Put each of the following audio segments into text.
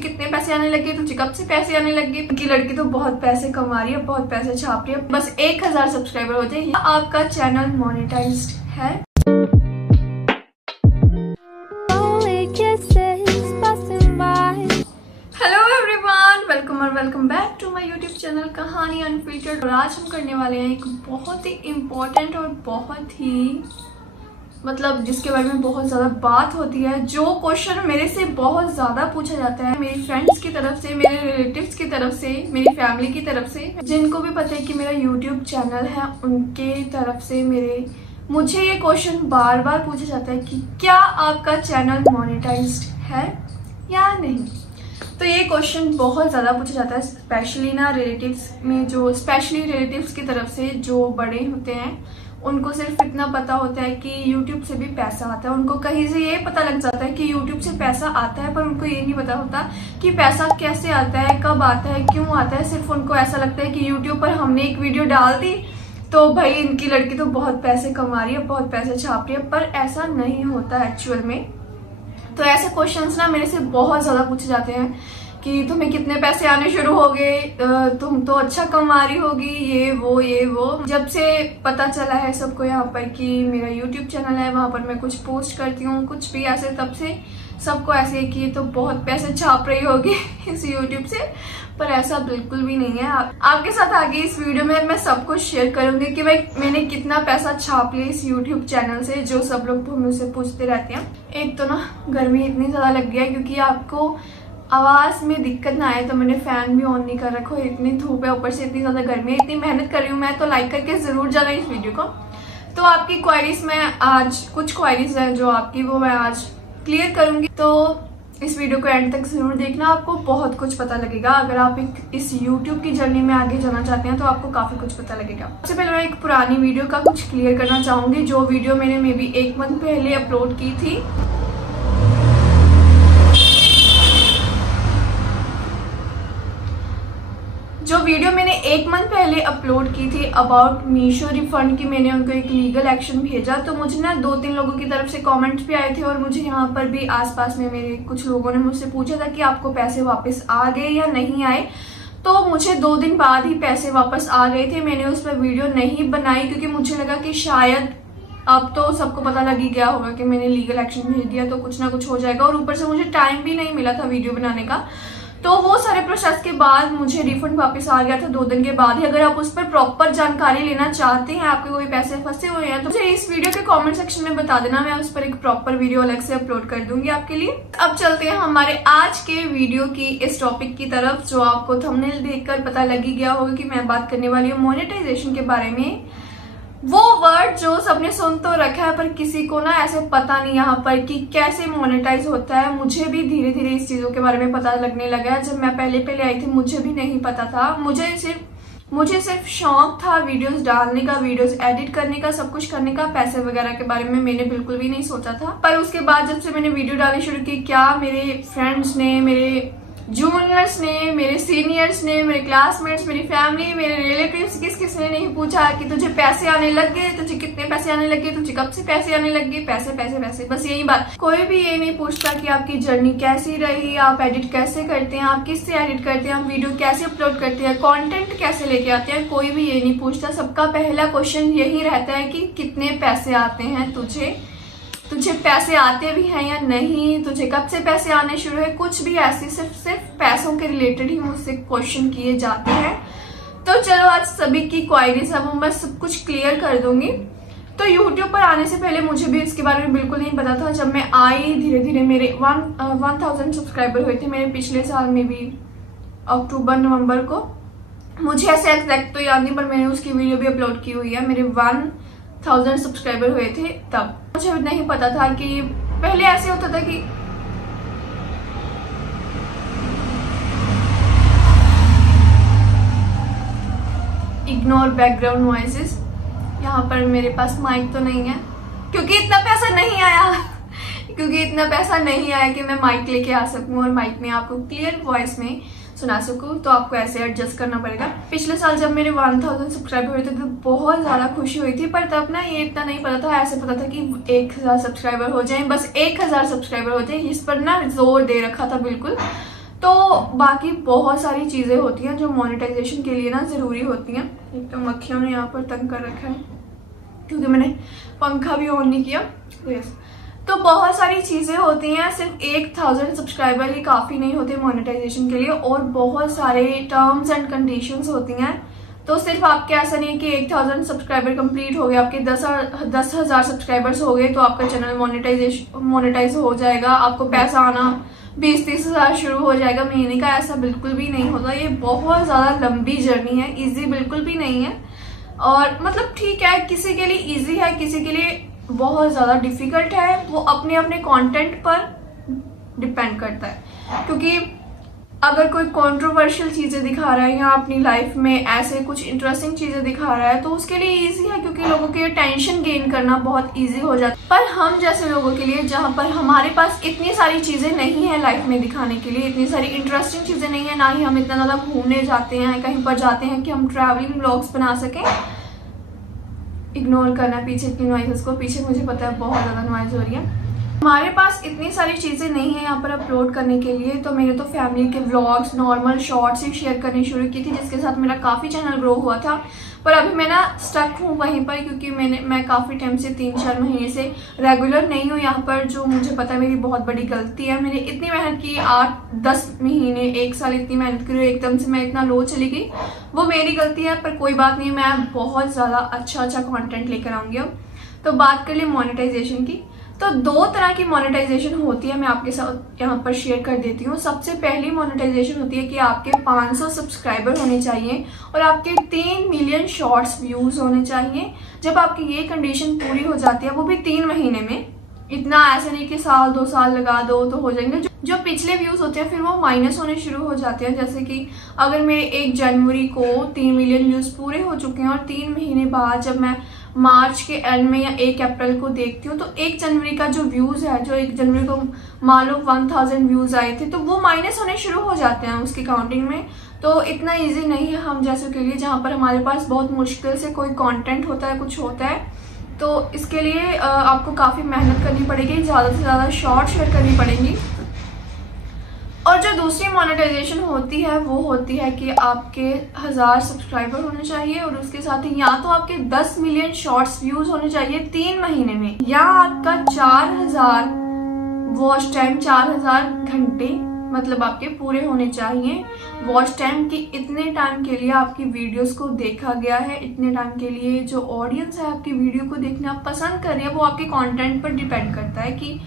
कितने पैसे आने लगे, तुझे कब से पैसे आने लगे। उनकी लड़की तो बहुत पैसे कमा रही है, बहुत पैसे छाप रही है। बस 1000 सब्सक्राइबर हो जाए आपका चैनल मोनेटाइज्ड है। Hello everyone, welcome back to my YouTube channel Kahani unfiltered. और आज हम करने वाले हैं एक बहुत ही इम्पोर्टेंट और बहुत ही जिसके बारे में बहुत ज्यादा बात होती है, जो क्वेश्चन मेरे से बहुत ज्यादा पूछा जाता है, मेरी फ्रेंड्स की तरफ से, मेरे रिलेटिव्स की तरफ से, मेरी फैमिली की तरफ से, जिनको भी पता है कि मेरा यूट्यूब चैनल है, उनके तरफ से मुझे ये क्वेश्चन बार बार पूछा जाता है कि क्या आपका चैनल मोनेटाइज्ड है या नहीं। तो ये क्वेश्चन बहुत ज्यादा पूछा जाता है, स्पेशली रिलेटिव्स में, स्पेशली रिलेटिव्स की तरफ से जो बड़े होते हैं, उनको सिर्फ इतना पता होता है कि YouTube से भी पैसा आता है। उनको कहीं से ये पता लग जाता है कि YouTube से पैसा आता है, पर उनको ये नहीं पता होता कि पैसा कैसे आता है, कब आता है, क्यों आता है। सिर्फ उनको ऐसा लगता है कि YouTube पर हमने एक वीडियो डाल दी तो भाई इनकी लड़की तो बहुत पैसे कमा रही है, बहुत पैसे छाप रही है, पर ऐसा नहीं होता एक्चुअल में। तो ऐसे क्वेश्चंस मेरे से बहुत ज्यादा पूछे जाते हैं कि तुम्हें कितने पैसे आने शुरू हो गए, तुम तो अच्छा कमा रही होगी, ये वो। जब से पता चला है सबको यहाँ पर कि मेरा YouTube चैनल है, वहां पर मैं कुछ पोस्ट करती हूँ, कुछ भी ऐसे, तब से सबको ऐसे कि ये तो बहुत पैसे छाप रही होगी इस YouTube से। पर ऐसा बिल्कुल भी नहीं है। आपके साथ आगे इस वीडियो में मैं सब कुछ शेयर करूंगी कि भाई मैंने कितना पैसा छाप लिया इस YouTube चैनल से, जो सब लोग मुझसे पूछते रहते हैं। एक तो गर्मी इतनी ज्यादा लग गई है, क्योंकि आपको आवाज में दिक्कत ना आए तो मैंने फैन भी ऑन नहीं कर रखा। इतनी धूप है, ऊपर से इतनी ज्यादा गर्मी है, इतनी मेहनत कर रही हूँ मैं, तो लाइक करके जरूर जाना इस वीडियो को। तो आपकी क्वेरीज में आज कुछ क्वेरीज है जो आपकी, वो मैं आज क्लियर करूंगी। तो इस वीडियो को एंड तक जरूर देखना, आपको बहुत कुछ पता लगेगा। अगर आप इस YouTube की जर्नी में आगे जाना चाहते हैं तो आपको काफी कुछ पता लगेगा। सबसे पहले मैं एक पुरानी वीडियो का कुछ क्लियर करना चाहूंगी, जो वीडियो मैंने मे बी 1 मंथ पहले अपलोड की थी। जो वीडियो मैंने 1 मंथ पहले अपलोड की थी अबाउट मीशो रिफंड की, मैंने उनको एक लीगल एक्शन भेजा, तो मुझे 2-3 लोगों की तरफ से कमेंट्स भी आए थे, और मुझे यहाँ पर भी आसपास में मेरे कुछ लोगों ने मुझसे पूछा था कि आपको पैसे वापस आ गए या नहीं आए। तो मुझे 2 दिन बाद ही पैसे वापस आ गए थे। मैंने उस पर वीडियो नहीं बनाई क्योंकि मुझे लगा कि शायद अब तो सबको पता लग ही गया होगा कि मैंने लीगल एक्शन भेज दिया, तो कुछ ना कुछ हो जाएगा। और ऊपर से मुझे टाइम भी नहीं मिला था वीडियो बनाने का, तो वो सारे प्रोसेस के बाद मुझे रिफंड वापस आ गया था 2 दिन के बाद ही। अगर आप उस पर प्रॉपर जानकारी लेना चाहते हैं, आपके कोई पैसे फंसे हुए हैं, तो मुझे इस वीडियो के कमेंट सेक्शन में बता देना, मैं उस पर एक प्रॉपर वीडियो अलग से अपलोड कर दूंगी आपके लिए। अब चलते हैं हमारे आज के वीडियो की इस टॉपिक की तरफ, जो आपको थंबनेल देखकर पता लग ही गया होगा कि मैं बात करने वाली हूँ मोनेटाइजेशन के बारे में। वो वर्ड जो सबने सुन तो रखा है, पर किसी को ऐसे पता नहीं यहाँ पर कि कैसे मोनेटाइज होता है। मुझे भी धीरे धीरे इस चीजों के बारे में पता लगने लगा है। जब मैं पहले आई थी मुझे भी नहीं पता था। मुझे सिर्फ शौक था वीडियोस डालने का, वीडियोस एडिट करने का, सब कुछ करने का। पैसे वगैरह के बारे में मैंने बिल्कुल भी नहीं सोचा था। पर उसके बाद जब से मैंने वीडियो डालनी शुरू की, क्या मेरे फ्रेंड्स ने, मेरे जूनियर्स ने, मेरे सीनियर्स ने, मेरे क्लासमेट्स, मेरी फैमिली, मेरे रिलेटिव्स, किसने नहीं पूछा कि तुझे पैसे आने लग गए, तुझे कितने पैसे आने लगे, तुझे कब से पैसे आने लग गए, पैसे पैसे पैसे, बस यही बात। कोई भी ये नहीं पूछता कि आपकी जर्नी कैसी रही, आप एडिट कैसे करते हैं, आप किससे एडिट करते हैं, आप वीडियो कैसे अपलोड करते हैं, कंटेंट कैसे लेके आते हैं, कोई भी ये नहीं पूछता। सबका पहला क्वेश्चन यही रहता है कि कितने पैसे आते हैं तुझे पैसे आते भी हैं या नहीं, तुझे कब से पैसे आने शुरू है। कुछ भी ऐसे सिर्फ पैसों के रिलेटेड ही मुझसे क्वेश्चन किए जाते हैं। तो चलो आज सभी की क्वायरीज है वो मैं सब कुछ क्लियर कर दूंगी। तो YouTube पर आने से पहले मुझे भी इसके बारे में बिल्कुल नहीं पता था। जब मैं आई, धीरे धीरे मेरे 1000 सब्सक्राइबर हुए थे मेरे पिछले साल में भी, अक्टूबर नवंबर को। मुझे ऐसे एग्जैक्ट तो याद नहीं, पर मैंने उसकी वीडियो भी अपलोड की हुई है। मेरे 1000 सब्सक्राइबर हुए थे तब। मुझे नहीं पता था कि पहले ऐसे होता था कि इग्नोर बैकग्राउंड नॉइसेस। यहाँ पर मेरे पास माइक तो नहीं है क्योंकि इतना पैसा नहीं आया कि मैं माइक लेके आ सकूं और माइक में आपको क्लियर वॉइस में सुना सकूं। तो आपको ऐसे एडजस्ट करना पड़ेगा। पिछले साल जब मेरे 1000 सब्सक्राइबर हुए थे तो बहुत ज्यादा खुशी हुई थी, पर तब ये इतना नहीं पता था। ऐसे पता था कि 1000 सब्सक्राइबर हो जाए, बस 1000 सब्सक्राइबर हो जाए, इस पर जोर दे रखा था बिल्कुल। तो बाकी बहुत सारी चीज़ें होती हैं जो मोनेटाइजेशन के लिए ना ज़रूरी होती हैं। एक तो मक्खियों ने यहाँ पर तंग कर रखा है क्योंकि मैंने पंखा भी ऑन नहीं किया। तो बहुत सारी चीज़ें होती हैं, सिर्फ 1000 सब्सक्राइबर ही काफ़ी नहीं होते मोनेटाइजेशन के लिए, और बहुत सारे टर्म्स एंड कंडीशंस होती हैं। तो सिर्फ आपके ऐसा नहीं है कि 1000 सब्सक्राइबर कंप्लीट हो गए, आपके 10,000 सब्सक्राइबर्स हो गए तो आपका चैनल मोनेटाइज हो जाएगा, आपको पैसा आना 20-30 हज़ार शुरू हो जाएगा महीने का। ऐसा बिल्कुल भी नहीं होता। ये बहुत ज़्यादा लंबी जर्नी है, इजी बिल्कुल भी नहीं है। और मतलब ठीक है, किसी के लिए इजी है, किसी के लिए बहुत ज़्यादा डिफिकल्ट है। वो अपने अपने कंटेंट पर डिपेंड करता है, क्योंकि अगर कोई कंट्रोवर्शियल चीज़ें दिखा रहा है या अपनी लाइफ में ऐसे कुछ इंटरेस्टिंग चीज़ें दिखा रहा है तो उसके लिए इजी है, क्योंकि लोगों के टेंशन गेन करना बहुत इजी हो जाता है। पर हम जैसे लोगों के लिए, जहाँ पर हमारे पास इतनी सारी चीज़ें नहीं है लाइफ में दिखाने के लिए, इतनी सारी इंटरेस्टिंग चीज़ें नहीं है, ना ही हम इतना ज़्यादा घूमने जाते हैं, कहीं पर जाते हैं कि हम ट्रैवलिंग व्लॉग्स बना सकें। इग्नोर करना पीछे की नॉइज़ेस को, पीछे मुझे पता है बहुत ज़्यादा नॉइज़ हो रही है। हमारे पास इतनी सारी चीज़ें नहीं है यहाँ पर अपलोड करने के लिए, तो मैंने तो फैमिली के व्लॉग्स, नॉर्मल शॉर्ट्स ही शेयर करनी शुरू की थी, जिसके साथ मेरा काफ़ी चैनल ग्रो हुआ था। पर अभी मैं ना स्टक हूँ वहीं पर, क्योंकि मैं काफ़ी टाइम से 3-4 महीने से रेगुलर नहीं हूँ यहाँ पर, जो मुझे पता है मेरी बहुत बड़ी गलती है। मैंने इतनी मेहनत की, 8-10 महीने 1 साल इतनी मेहनत करी, एकदम से मैं इतना लो चली गई, वो मेरी गलती है। पर कोई बात नहीं, मैं बहुत ज़्यादा अच्छा कॉन्टेंट लेकर आऊँगी अब। तो बात कर ले मोनेटाइजेशन की, तो 2 तरह की मोनेटाइजेशन होती है, मैं आपके साथ यहाँ पर शेयर कर देती हूँ। सबसे पहली मोनेटाइजेशन होती है कि आपके 500 सब्सक्राइबर होने चाहिए और आपके 3 मिलियन शॉर्ट्स व्यूज होने चाहिए। जब आपकी ये कंडीशन पूरी हो जाती है, वो भी 3 महीने में, इतना ऐसा नहीं कि 1-2 साल लगा दो तो हो जाएंगे। जो पिछले व्यूज होते हैं फिर वो माइनस होने शुरू हो जाते हैं। जैसे कि अगर मेरे 1 जनवरी को 3 मिलियन व्यूज पूरे हो चुके हैं और 3 महीने बाद जब मैं मार्च के एंड में या 1 अप्रैल को देखती हूँ, तो 1 जनवरी का जो व्यूज है, जो 1 जनवरी को मान लो 1000 व्यूज आए थे, तो वो माइनस होने शुरू हो जाते हैं उसकी काउंटिंग में। तो इतना इजी नहीं है हम जैसों के लिए, जहाँ पर हमारे पास बहुत मुश्किल से कोई कंटेंट होता है, कुछ होता है। तो इसके लिए आपको काफ़ी मेहनत करनी पड़ेगी, ज़्यादा से ज़्यादा शॉर्ट शेयर करनी पड़ेगी। और जो दूसरी मोनेटाइजेशन होती है वो होती है कि आपके 1000 सब्सक्राइबर होने चाहिए और उसके साथ ही या तो आपके 10 मिलियन शॉर्ट्स व्यूज होने चाहिए 3 महीने में, या आपका 4000 वॉच टाइम, 4000 घंटे मतलब आपके पूरे होने चाहिए वॉच टाइम की। इतने टाइम के लिए आपकी वीडियोस को देखा गया है, इतने टाइम के लिए जो ऑडियंस है आपकी वीडियो को देखना पसंद कर रही है। वो आपके कंटेंट पर डिपेंड करता है कि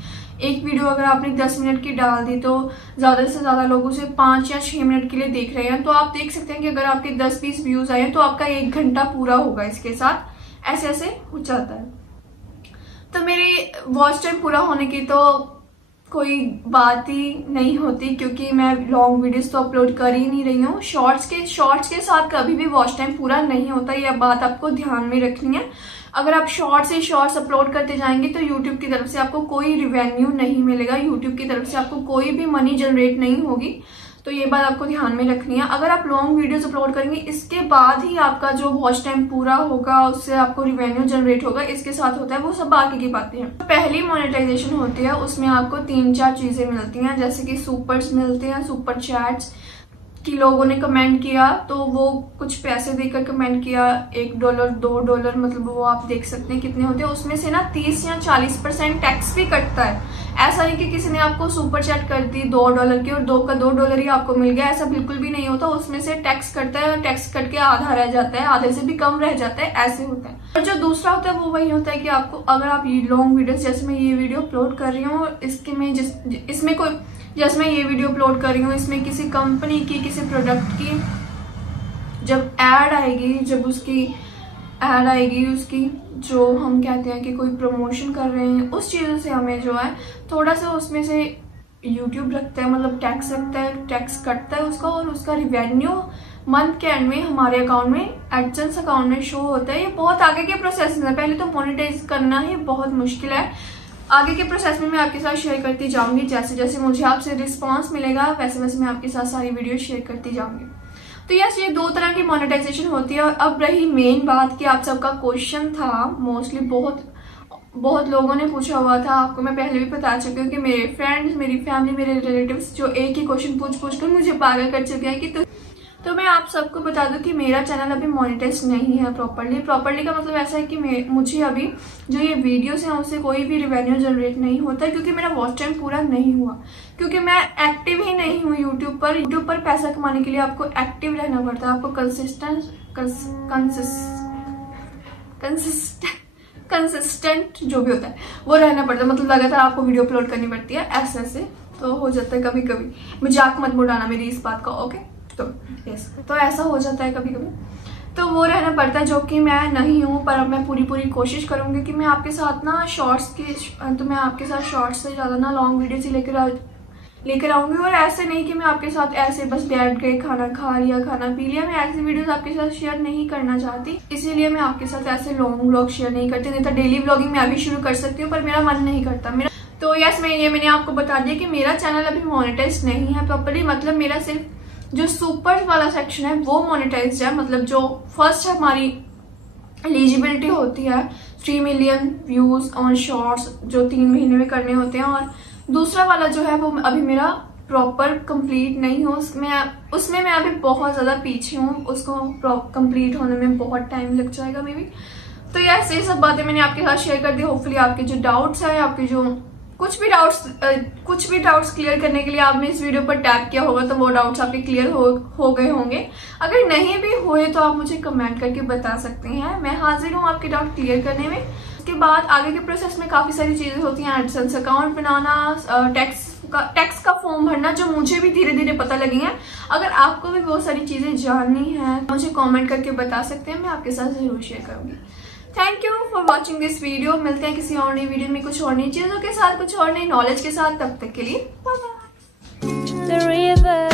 एक वीडियो अगर आपने 10 मिनट की डाल दी तो ज़्यादा से ज़्यादा लोग उसे 5 या 6 मिनट के लिए देख रहे हैं। तो आप देख सकते हैं कि अगर आपके 10-20 व्यूज आए तो आपका 1 घंटा पूरा होगा इसके साथ, ऐसे ऐसे हो जाता है। तो मेरी वॉच टाइम पूरा होने की तो कोई बात ही नहीं होती, क्योंकि मैं लॉन्ग वीडियोस तो अपलोड कर ही नहीं रही हूँ। शॉर्ट्स के साथ कभी भी वॉच टाइम पूरा नहीं होता, यह बात आपको ध्यान में रखनी है। अगर आप शॉर्ट्स से शॉर्ट्स अपलोड करते जाएंगे तो यूट्यूब की तरफ से आपको कोई रिवेन्यू नहीं मिलेगा, यूट्यूब की तरफ से आपको कोई भी मनी जनरेट नहीं होगी। तो ये बात आपको ध्यान में रखनी है। अगर आप लॉन्ग वीडियोस अपलोड करेंगे इसके बाद ही आपका जो वॉच टाइम पूरा होगा उससे आपको रिवेन्यू जनरेट होगा, इसके साथ होता है, वो सब बाकी की बातें हैं। पहली मोनेटाइजेशन होती है, उसमें आपको 3-4 चीजें मिलती हैं, जैसे कि सुपर्स मिलते हैं, सुपर चैट्स कि लोगों ने कमेंट किया तो वो कुछ पैसे देकर कमेंट किया, $1 $2, मतलब वो आप देख सकते हैं कितने होते हैं। उसमें से ना 30 या 40% टैक्स भी कटता है। ऐसा नहीं कि किसी ने आपको सुपर चैट कर दी $2 की और $2 ही आपको मिल गया, ऐसा बिल्कुल भी नहीं होता। उसमें से टैक्स कटता है, टैक्स कट के आधा रह जाता है, आधे से भी कम रह जाता है, ऐसे होता है। और जो दूसरा होता है वो वही होता है कि आपको अगर आप ये लॉन्ग वीडियोस, जैसे मैं ये वीडियो अपलोड कर रही हूँ, इसमें कोई जैसे मैं ये वीडियो अपलोड कर रही हूँ, इसमें किसी कंपनी की, किसी प्रोडक्ट की जब ऐड आएगी, जब उसकी ऐड आएगी, उसकी जो हम कहते हैं कि कोई प्रमोशन कर रहे हैं, उस चीज़ों से हमें जो है थोड़ा सा उसमें से यूट्यूब रखता है, मतलब टैक्स रखता है, टैक्स कटता है उसका, और उसका रिवेन्यू मंथ के एंड में हमारे अकाउंट में, एडसेंस अकाउंट में शो होता है। ये बहुत आगे के प्रोसेस है, पहले तो मोनेटाइज करना ही बहुत मुश्किल है। आगे के प्रोसेस में मैं आपके साथ शेयर करती जाऊंगी, जैसे जैसे मुझे आपसे रिस्पांस मिलेगा वैसे वैसे मैं आपके साथ सारी वीडियो शेयर करती जाऊंगी। तो यस, ये 2 तरह की मोनेटाइजेशन होती है। और अब रही मेन बात कि आप सबका क्वेश्चन था मोस्टली बहुत बहुत लोगों ने पूछा हुआ था, आपको मैं पहले भी बता चुकी हूँ कि मेरे फ्रेंड्स, मेरी फैमिली, मेरे रिलेटिव्स जो एक ही क्वेश्चन पूछ कर मुझे पागल कर चुके हैं कि तो मैं आप सबको बता दूं कि मेरा चैनल अभी मोनेटाइज नहीं है प्रॉपर्ली का मतलब ऐसा है कि मुझे अभी जो ये वीडियोस हैं उससे कोई भी रेवेन्यू जनरेट नहीं होता है, क्योंकि मेरा वॉच टाइम पूरा नहीं हुआ, क्योंकि मैं एक्टिव ही नहीं हूँ यूट्यूब पर पैसा कमाने के लिए आपको एक्टिव रहना पड़ता है, आपको कंसिस्टेंट जो भी होता है वो रहना पड़ता है, मतलब लगातार आपको वीडियो अपलोड करनी पड़ती है। ऐसे तो हो जाता है कभी कभी, मजाक मत उड़ाना मेरी इस बात का, ओके। तो यस, तो ऐसा हो जाता है कभी कभी, तो वो रहना पड़ता है जो कि मैं नहीं हूँ। पर अब मैं पूरी कोशिश करूंगी कि मैं आपके साथ ना शॉर्ट्स से ज़्यादा ना लॉन्ग वीडियोस ही लेकर आऊंगी, और ऐसे नहीं कि मैं आपके साथ ऐसे बस बैठ गए, खाना खा लिया, खाना पी लिया, मैं ऐसी वीडियोस आपके साथ शेयर नहीं करना चाहती, इसीलिए मैं आपके साथ ऐसे लॉन्ग व्लॉग शेयर नहीं करती। नहीं तो डेली व्लॉगिंग मैं अभी शुरू कर सकती हूँ, पर मेरा मन नहीं करता मेरा। तो यस, मैंने आपको बता दिया कि मेरा चैनल अभी मोनेटाइज नहीं है प्रॉपर्ली, मतलब मेरा सिर्फ जो सुपर वाला सेक्शन है वो मोनेटाइज है, मतलब जो फर्स्ट हमारी एलिजिबिलिटी होती है 3 मिलियन व्यूज ऑन शॉर्ट्स जो 3 महीने में करने होते हैं, और दूसरा वाला जो है वो अभी मेरा प्रॉपर कंप्लीट नहीं हो, उसमें मैं अभी बहुत ज्यादा पीछे हूँ, उसको कंप्लीट होने में बहुत टाइम लग जाएगा मे बी। तो ये सब बातें मैंने आपके साथ शेयर कर दी। होपफुली आपके जो डाउट्स है, आपके जो कुछ भी डाउट्स क्लियर करने के लिए आपने इस वीडियो पर टैप किया होगा तो वो डाउट्स आपके क्लियर हो गए होंगे। अगर नहीं भी हुए तो आप मुझे कमेंट करके बता सकते हैं, मैं हाजिर हूँ आपके डाउट क्लियर करने में। उसके बाद आगे के प्रोसेस में काफी सारी चीजें होती हैं, एडसेंस अकाउंट बनाना, टैक्स का फॉर्म भरना, जो मुझे भी धीरे धीरे पता लगी है। अगर आपको भी बहुत सारी चीजें जाननी है मुझे कमेंट करके बता सकते हैं, मैं आपके साथ जरूर शेयर करूंगी। Thank you for watching this video. मिलते हैं किसी और नई वीडियो में कुछ और नई चीजों के साथ, कुछ और नई नॉलेज के साथ। तब तक के लिए बाय बाय।